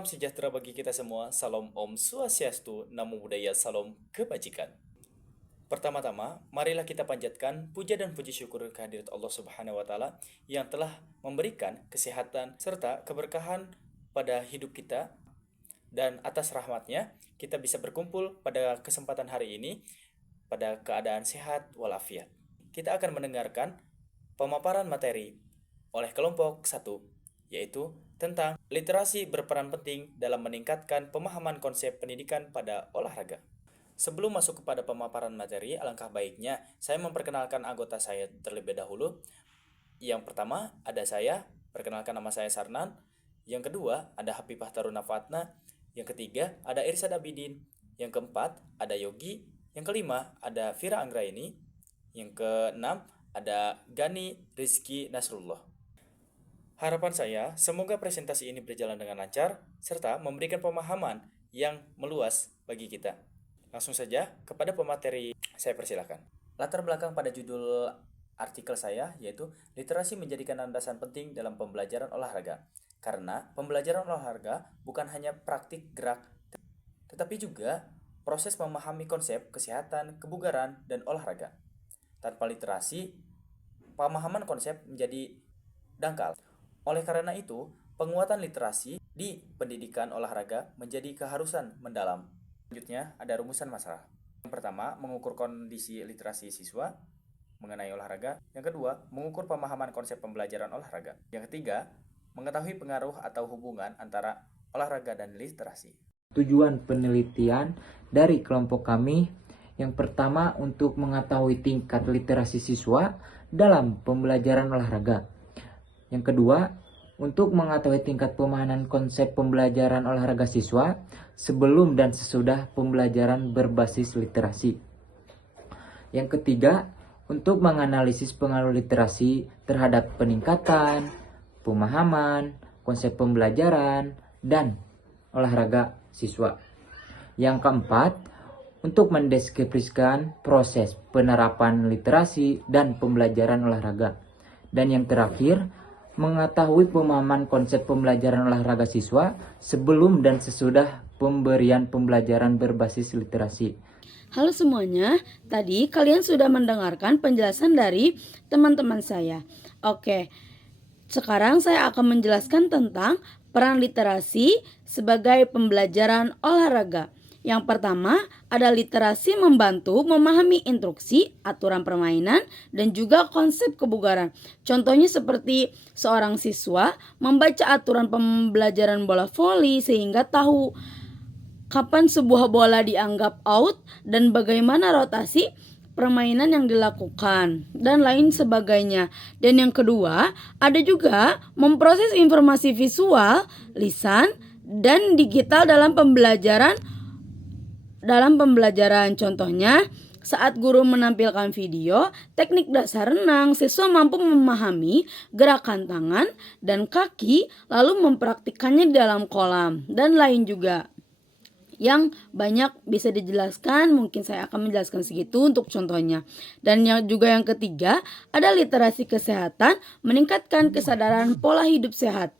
Salam sejahtera bagi kita semua. Salam Om Swastiastu, Namo Buddhaya, Salam Kebajikan. Pertama-tama, marilah kita panjatkan puja dan puji syukur kehadirat Allah Subhanahu wa taala yang telah memberikan kesehatan serta keberkahan pada hidup kita, dan atas rahmatnya kita bisa berkumpul pada kesempatan hari ini pada keadaan sehat walafiat. Kita akan mendengarkan pemaparan materi oleh kelompok 1, yaitu tentang literasi berperan penting dalam meningkatkan pemahaman konsep pendidikan pada olahraga. Sebelum masuk kepada pemaparan materi, alangkah baiknya saya memperkenalkan anggota saya terlebih dahulu. Yang pertama ada saya, perkenalkan nama saya Sarnan. Yang kedua ada Hafifah Taruna Fatna. Yang ketiga ada Irsad Abidin. Yang keempat ada Yogi. Yang kelima ada Fira Anggraini. Yang keenam ada Gani Rizky Nasrullah. Harapan saya, semoga presentasi ini berjalan dengan lancar, serta memberikan pemahaman yang meluas bagi kita. Langsung saja kepada pemateri, saya persilakan. Latar belakang pada judul artikel saya, yaitu literasi menjadikan landasan penting dalam pembelajaran olahraga. Karena pembelajaran olahraga bukan hanya praktik gerak, tetapi juga proses memahami konsep kesehatan, kebugaran, dan olahraga. Tanpa literasi, pemahaman konsep menjadi dangkal. Oleh karena itu, penguatan literasi di pendidikan olahraga menjadi keharusan mendalam. Selanjutnya, ada rumusan masalah. Yang pertama, mengukur kondisi literasi siswa mengenai olahraga. Yang kedua, mengukur pemahaman konsep pembelajaran olahraga. Yang ketiga, mengetahui pengaruh atau hubungan antara olahraga dan literasi. Tujuan penelitian dari kelompok kami, yang pertama untuk mengetahui tingkat literasi siswa dalam pembelajaran olahraga. Yang kedua, untuk mengetahui tingkat pemahaman konsep pembelajaran olahraga siswa sebelum dan sesudah pembelajaran berbasis literasi. Yang ketiga, untuk menganalisis pengaruh literasi terhadap peningkatan, pemahaman, konsep pembelajaran, dan olahraga siswa. Yang keempat, untuk mendeskripsikan proses penerapan literasi dan pembelajaran olahraga. Dan yang terakhir, mengetahui pemahaman konsep pembelajaran olahraga siswa sebelum dan sesudah pemberian pembelajaran berbasis literasi. Halo semuanya, tadi kalian sudah mendengarkan penjelasan dari teman-teman saya. Oke, sekarang saya akan menjelaskan tentang peran literasi sebagai pembelajaran olahraga. Yang pertama, ada literasi membantu memahami instruksi, aturan permainan, dan juga konsep kebugaran. Contohnya seperti seorang siswa membaca aturan pembelajaran bola voli sehingga tahu kapan sebuah bola dianggap out dan bagaimana rotasi permainan yang dilakukan dan lain sebagainya. Dan yang kedua, ada juga memproses informasi visual, lisan, dan digital dalam pembelajaran. Contohnya, saat guru menampilkan video teknik dasar renang, siswa mampu memahami gerakan tangan dan kaki lalu mempraktikkannya di dalam kolam dan lain juga. Yang banyak bisa dijelaskan, mungkin saya akan menjelaskan segitu untuk contohnya. Dan yang ketiga, ada literasi kesehatan meningkatkan kesadaran pola hidup sehat.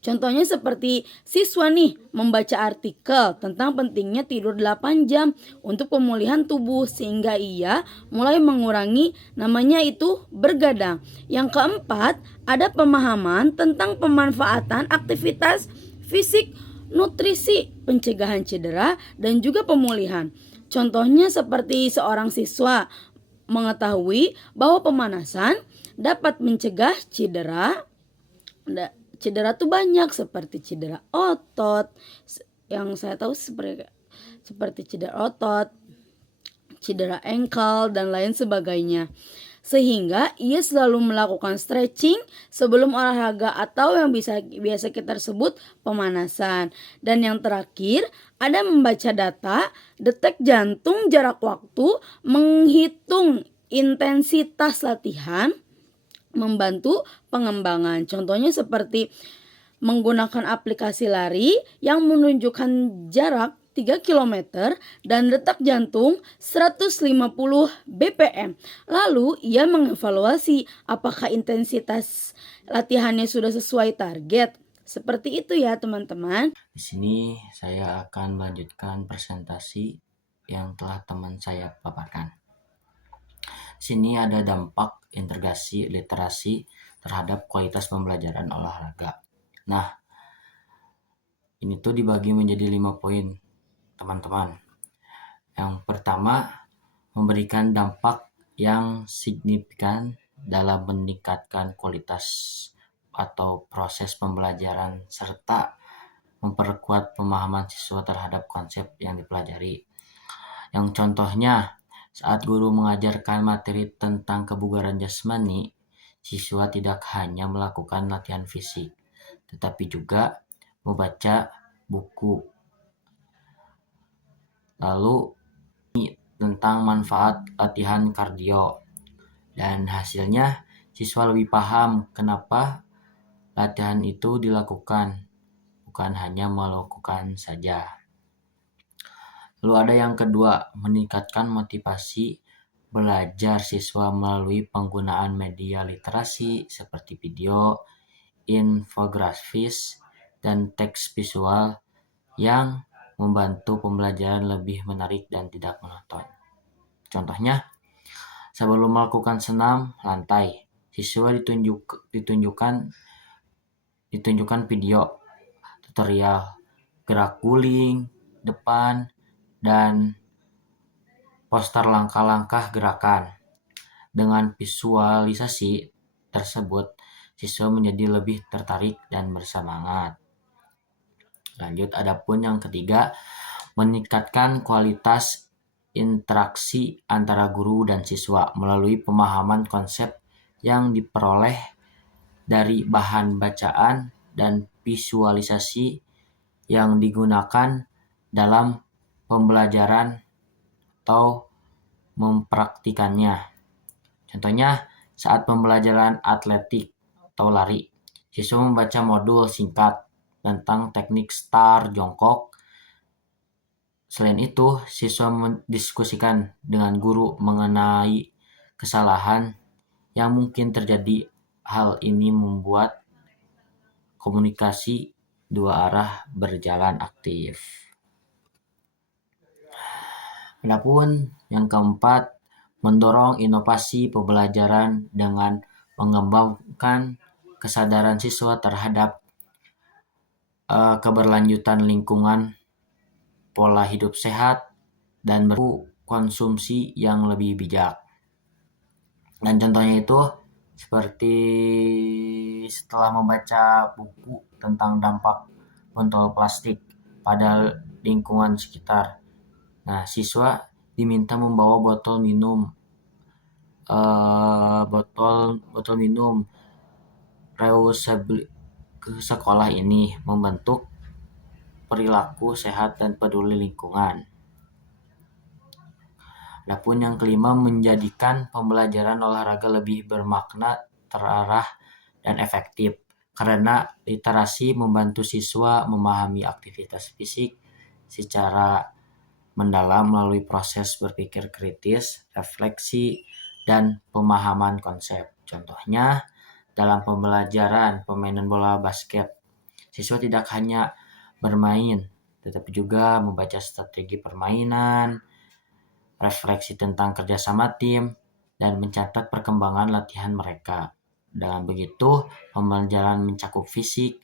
Contohnya seperti siswa nih membaca artikel tentang pentingnya tidur 8 jam untuk pemulihan tubuh sehingga ia mulai mengurangi namanya itu bergadang. Yang keempat, ada pemahaman tentang pemanfaatan aktivitas fisik, nutrisi, pencegahan cedera, dan juga pemulihan. Contohnya seperti seorang siswa mengetahui bahwa pemanasan dapat mencegah cedera. Cedera tuh banyak seperti cedera otot, yang saya tahu seperti cedera otot, cedera ankle, dan lain sebagainya. Sehingga ia selalu melakukan stretching sebelum olahraga atau yang biasa kita sebut pemanasan. Dan yang terakhir, ada membaca data, detek jantung jarak waktu, menghitung intensitas latihan, membantu pengembangan. Contohnya seperti menggunakan aplikasi lari yang menunjukkan jarak 3 km dan detak jantung 150 BPM. Lalu ia mengevaluasi apakah intensitas latihannya sudah sesuai target. Seperti itu ya teman-teman. Di sini saya akan melanjutkan presentasi yang telah teman saya paparkan. Di sini ada dampak integrasi literasi terhadap kualitas pembelajaran olahraga. Nah, ini tuh dibagi menjadi 5 poin, teman-teman. Yang pertama, memberikan dampak yang signifikan dalam meningkatkan kualitas atau proses pembelajaran serta memperkuat pemahaman siswa terhadap konsep yang dipelajari. Yang contohnya, saat guru mengajarkan materi tentang kebugaran jasmani, siswa tidak hanya melakukan latihan fisik, tetapi juga membaca buku. Lalu tentang manfaat latihan kardio. Dan hasilnya siswa lebih paham kenapa latihan itu dilakukan, bukan hanya melakukan saja. Lalu ada yang kedua, meningkatkan motivasi belajar siswa melalui penggunaan media literasi seperti video, infografis, dan teks visual yang membantu pembelajaran lebih menarik dan tidak monoton. Contohnya, sebelum melakukan senam lantai, siswa ditunjukkan video tutorial gerak guling, depan, dan poster langkah-langkah gerakan. Dengan visualisasi tersebut, siswa menjadi lebih tertarik dan bersemangat. Lanjut, adapun yang ketiga, meningkatkan kualitas interaksi antara guru dan siswa melalui pemahaman konsep yang diperoleh dari bahan bacaan dan visualisasi yang digunakan dalam pembelajaran atau mempraktikannya. Contohnya, saat pembelajaran atletik atau lari, siswa membaca modul singkat tentang teknik start jongkok. Selain itu, siswa mendiskusikan dengan guru mengenai kesalahan yang mungkin terjadi. Hal ini membuat komunikasi dua arah berjalan aktif. Adapun yang keempat, mendorong inovasi pembelajaran dengan mengembangkan kesadaran siswa terhadap keberlanjutan lingkungan, pola hidup sehat, dan berkonsumsi yang lebih bijak. Dan contohnya itu seperti setelah membaca buku tentang dampak botol plastik pada lingkungan sekitar. Nah, siswa diminta membawa botol minum reusable ke sekolah ini, membentuk perilaku sehat dan peduli lingkungan. Adapun yang kelima, menjadikan pembelajaran olahraga lebih bermakna, terarah, dan efektif. Karena literasi membantu siswa memahami aktivitas fisik secara mendalam melalui proses berpikir kritis, refleksi, dan pemahaman konsep. Contohnya, dalam pembelajaran permainan bola basket, siswa tidak hanya bermain, tetapi juga membaca strategi permainan, refleksi tentang kerjasama tim, dan mencatat perkembangan latihan mereka. Dengan begitu, pembelajaran mencakup fisik,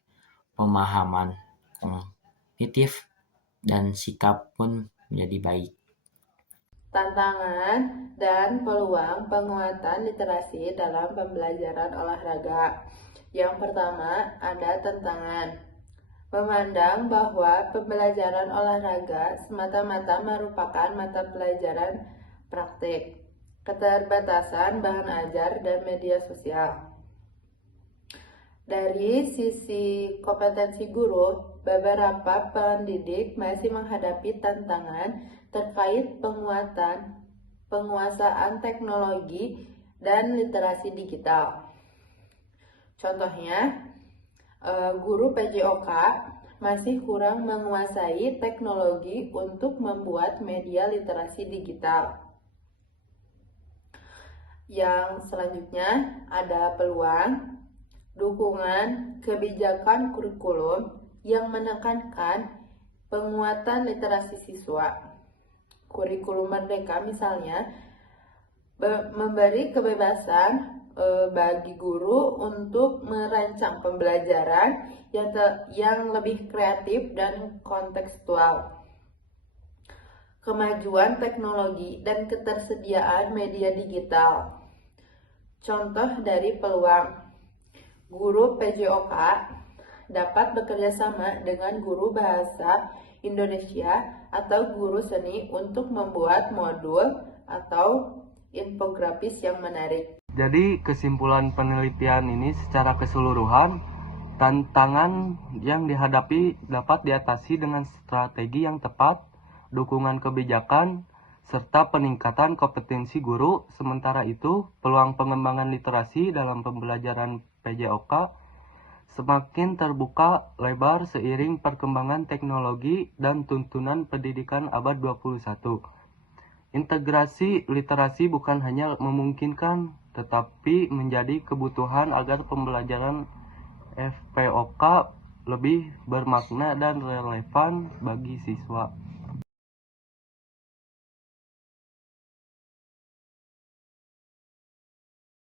pemahaman kognitif, dan sikap pun menjadi baik. Tantangan dan peluang penguatan literasi dalam pembelajaran olahraga. Yang pertama, ada tantangan. Memandang bahwa pembelajaran olahraga semata-mata merupakan mata pelajaran praktik, keterbatasan bahan ajar dan media sosial. Dari sisi kompetensi guru, beberapa pendidik masih menghadapi tantangan terkait penguasaan teknologi dan literasi digital. Contohnya, guru PJOK masih kurang menguasai teknologi untuk membuat media literasi digital. Yang selanjutnya ada peluang. dukungan kebijakan kurikulum yang menekankan penguatan literasi siswa. Kurikulum Merdeka misalnya memberi kebebasan bagi guru untuk merancang pembelajaran yang lebih kreatif dan kontekstual. Kemajuan teknologi dan ketersediaan media digital. Contoh dari peluang, guru PJOK dapat bekerja sama dengan guru bahasa Indonesia atau guru seni untuk membuat modul atau infografis yang menarik. Jadi kesimpulan penelitian ini secara keseluruhan, tantangan yang dihadapi dapat diatasi dengan strategi yang tepat, dukungan kebijakan, serta peningkatan kompetensi guru. Sementara itu, peluang pengembangan literasi dalam pembelajaran PJOK semakin terbuka lebar seiring perkembangan teknologi dan tuntunan pendidikan abad 21. Integrasi literasi bukan hanya memungkinkan, tetapi menjadi kebutuhan agar pembelajaran FPOK lebih bermakna dan relevan bagi siswa.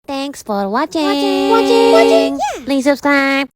Thanks for watching. Please subscribe.